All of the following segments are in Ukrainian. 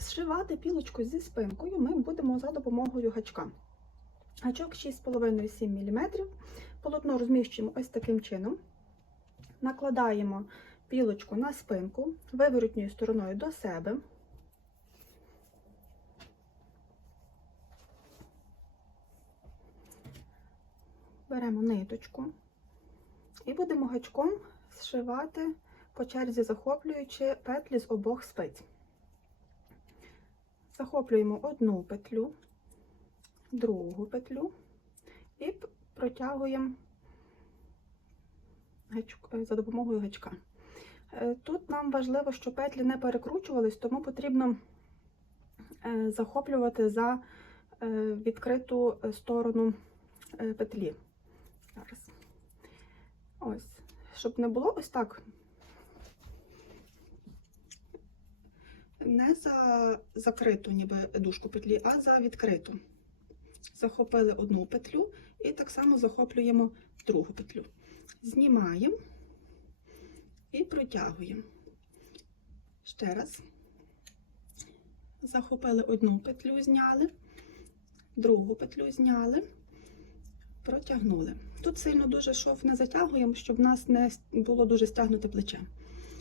Зшивати пілочку зі спинкою ми будемо за допомогою гачка. Гачок 6,5-7 мм. Полотно розміщуємо ось таким чином. Накладаємо пілочку на спинку виворотньою стороною до себе. Беремо ниточку і будемо гачком зшивати по черзі, захоплюючи петлі з обох спиць. Захоплюємо одну петлю, другу петлю і протягуємо е, за допомогою гачка. Е, Тут нам важливо, щоб петлі не перекручувались, тому потрібно е, захоплювати за відкриту сторону петлі. Зараз. Ось. Щоб не було ось так. Не за закриту ніби дужку петлі, а за відкриту. Захопили одну петлю і так само захоплюємо другу петлю. Знімаємо і протягуємо. Ще раз. Захопили одну петлю, зняли, другу петлю зняли, протягнули. Тут сильно дуже шов не затягуємо, щоб в нас не було дуже стягнуте плече.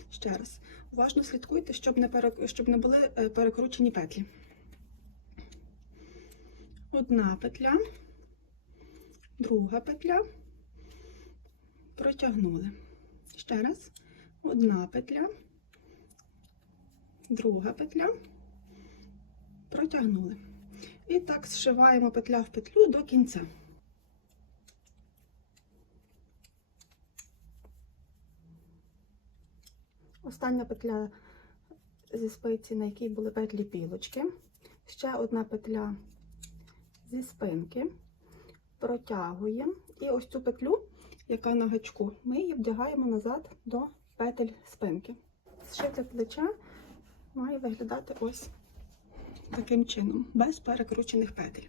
Ще раз. Уважно слідкуйте, щоб не, перек... щоб не були е, перекручені петлі. Одна петля, друга петля, протягнули. Ще раз. Одна петля, друга петля, протягнули. І так зшиваємо петля в петлю до кінця. Остання петля зі спиці, на якій були петлі пілочки. Ще одна петля зі спинки. Протягуємо. І ось цю петлю, яка на гачку, ми її вдягаємо назад до петель спинки. Зшите плече має виглядати ось таким чином, без перекручених петель.